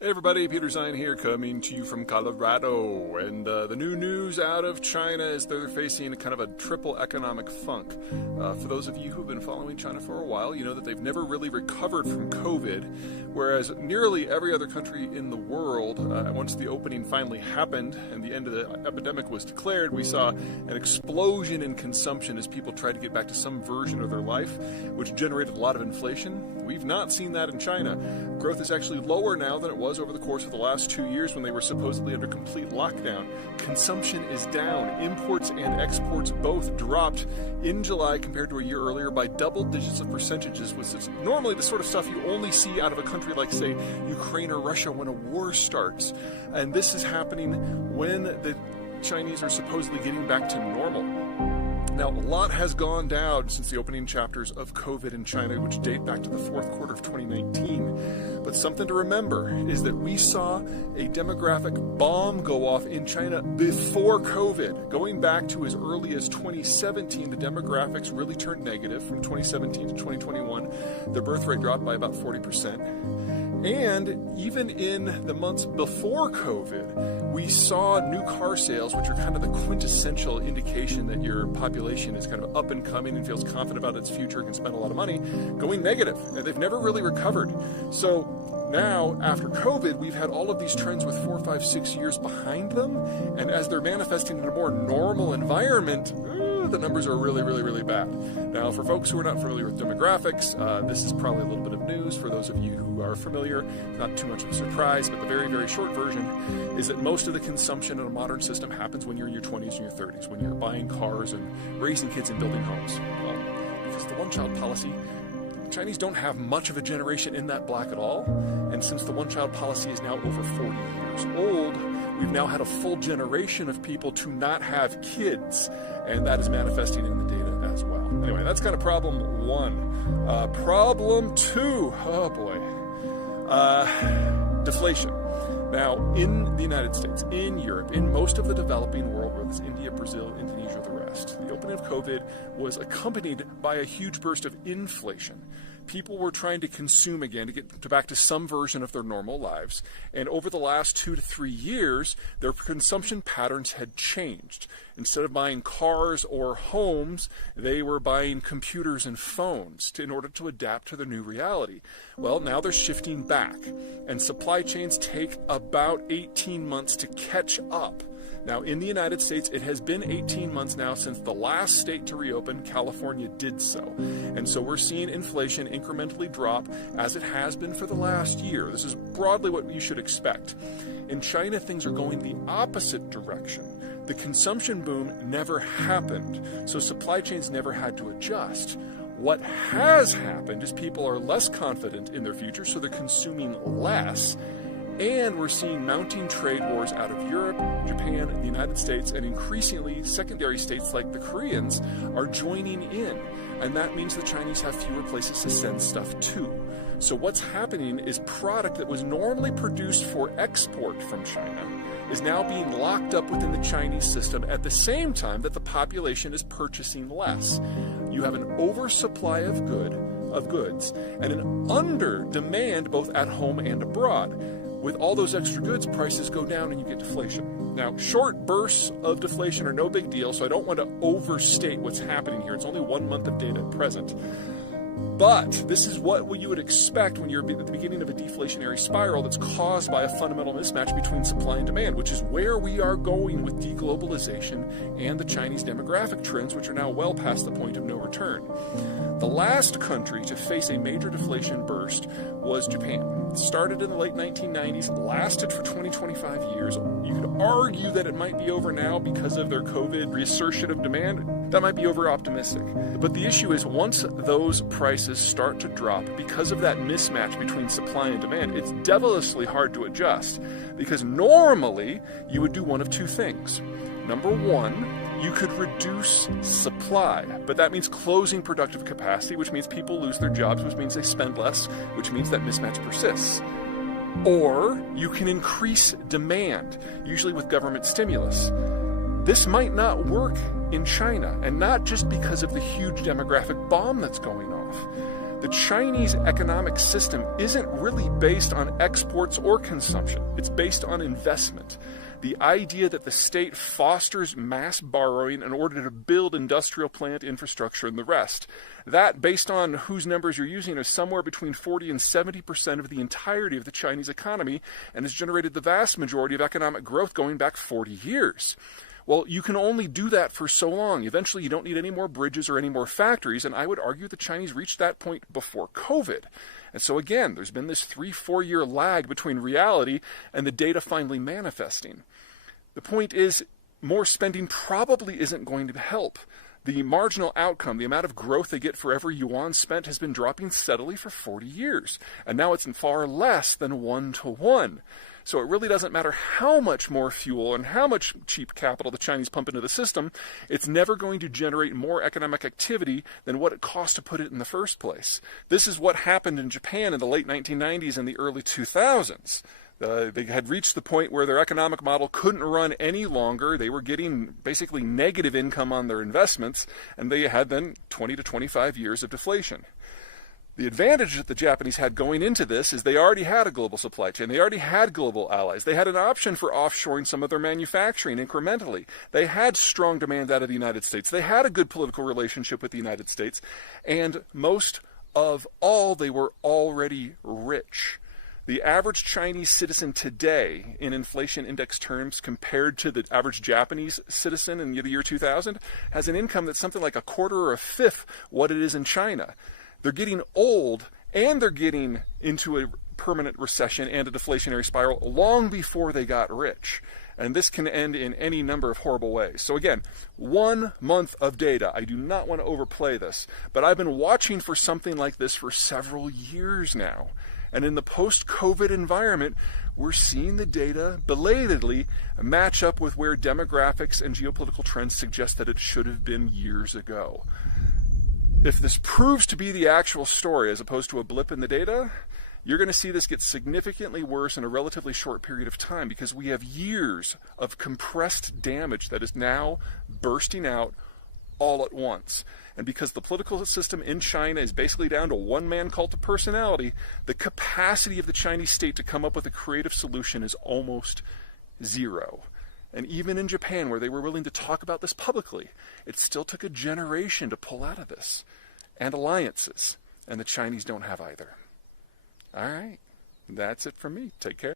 Hey everybody, Peter Zeihan here, coming to you from Colorado. And the new news out of China is they're facing kind of a triple economic funk. For those of you who've been following China for a while, you know that they've never really recovered from COVID, whereas nearly every other country in the world, once the opening finally happened and the end of the epidemic was declared, we saw an explosion in consumption as people tried to get back to some version of their life, which generated a lot of inflation. We've not seen that in China. Growth is actually lower now than it was over the course of the last 2 years when they were supposedly under complete lockdown. Consumption is down. Imports and exports both dropped in July compared to a year earlier by double digits of percentages, which is normally the sort of stuff you only see out of a country like, say, Ukraine or Russia when a war starts. And this is happening when the Chinese are supposedly getting back to normal. Now, a lot has gone down since the opening chapters of COVID in China, which date back to the fourth quarter of 2019. But something to remember is that we saw a demographic bomb go off in China before COVID. Going back to as early as 2017, the demographics really turned negative. From 2017 to 2021, the birth rate dropped by about 40%. And even in the months before COVID, we saw new car sales, which are kind of the quintessential indication that your population is kind of up and coming and feels confident about its future and can spend a lot of money, going negative. And they've never really recovered. So now, after COVID, we've had all of these trends with 4, 5, 6 years behind them. And as they're manifesting in a more normal environment, the numbers are really, really, really bad. Now, for folks who are not familiar with demographics, this is probably a little bit of news. For those of you who are familiar, not too much of a surprise, but the very, very short version is that most of the consumption in a modern system happens when you're in your 20s and your 30s, when you're buying cars and raising kids and building homes. Well, because the one-child policy, the Chinese don't have much of a generation in that block at all. And since the one-child policy is now over 40 years old, we've now had a full generation of people to not have kids, and that is manifesting in the data as well. Anyway, that's kind of problem one. Problem two, oh boy, deflation. Now, in the United States, in Europe, in most of the developing world, whether it's India, Brazil, Indonesia, the rest, the opening of COVID was accompanied by a huge burst of inflation. People were trying to consume again to get back to some version of their normal lives. And over the last 2 to 3 years, their consumption patterns had changed. Instead of buying cars or homes, they were buying computers and phones in order to adapt to the new reality. Well, now they're shifting back. And supply chains take about 18 months to catch up. Now, in the United States, it has been 18 months now since the last state to reopen, California, did so. And so we're seeing inflation incrementally drop as it has been for the last year. This is broadly what you should expect. In China, things are going the opposite direction. The consumption boom never happened, so supply chains never had to adjust. What has happened is people are less confident in their future, so they're consuming less. And we're seeing mounting trade wars out of Europe, Japan, the United States, and increasingly secondary states like the Koreans are joining in. And that means the Chinese have fewer places to send stuff to. So what's happening is product that was normally produced for export from China is now being locked up within the Chinese system at the same time that the population is purchasing less. You have an oversupply of goods and an under demand both at home and abroad. With all those extra goods, prices go down and you get deflation. Now, short bursts of deflation are no big deal, so I don't want to overstate what's happening here. It's only 1 month of data at present. But this is what you would expect when you're at the beginning of a deflationary spiral that's caused by a fundamental mismatch between supply and demand, which is where we are going with deglobalization and the Chinese demographic trends, which are now well past the point of no return. The last country to face a major deflation burst was Japan. It started in the late 1990s, lasted for 20-25 years. You could argue that it might be over now because of their COVID reassertion of demand. That might be over-optimistic. But the issue is once those prices start to drop because of that mismatch between supply and demand, it's devilishly hard to adjust because normally you would do one of two things. Number one, you could reduce supply, but that means closing productive capacity, which means people lose their jobs, which means they spend less, which means that mismatch persists. Or you can increase demand, usually with government stimulus. This might not work in China, and not just because of the huge demographic bomb that's going off. The Chinese economic system isn't really based on exports or consumption. It's based on investment. The idea that the state fosters mass borrowing in order to build industrial plant infrastructure and the rest. That, based on whose numbers you're using, is somewhere between 40 and 70% of the entirety of the Chinese economy and has generated the vast majority of economic growth going back 40 years. Well, you can only do that for so long. Eventually, you don't need any more bridges or any more factories, and I would argue the Chinese reached that point before COVID. And so again, there's been this 3-4 year lag between reality and the data finally manifesting. The point is, more spending probably isn't going to help. The marginal outcome, the amount of growth they get for every yuan spent, has been dropping steadily for 40 years. And now it's far less than 1-to-1. So it really doesn't matter how much more fuel and how much cheap capital the Chinese pump into the system, it's never going to generate more economic activity than what it cost to put it in the first place. This is what happened in Japan in the late 1990s and the early 2000s. They had reached the point where their economic model couldn't run any longer. They were getting basically negative income on their investments, and they had then 20 to 25 years of deflation. The advantage that the Japanese had going into this is they already had a global supply chain. They already had global allies. They had an option for offshoring some of their manufacturing incrementally. They had strong demand out of the United States. They had a good political relationship with the United States. And most of all, they were already rich. The average Chinese citizen today, in inflation index terms, compared to the average Japanese citizen in the year 2000, has an income that's something like a quarter or a fifth what it is in China. They're getting old, and they're getting into a permanent recession and a deflationary spiral long before they got rich. And this can end in any number of horrible ways. So again, 1 month of data. I do not want to overplay this, but I've been watching for something like this for several years now. And in the post-COVID environment, we're seeing the data belatedly match up with where demographics and geopolitical trends suggest that it should have been years ago. If this proves to be the actual story as opposed to a blip in the data, you're going to see this get significantly worse in a relatively short period of time because we have years of compressed damage that is now bursting out all at once. And because the political system in China is basically down to one-man cult of personality, the capacity of the Chinese state to come up with a creative solution is almost zero. And even in Japan, where they were willing to talk about this publicly, it still took a generation to pull out of this. And alliances. And the Chinese don't have either. All right. That's it from me. Take care.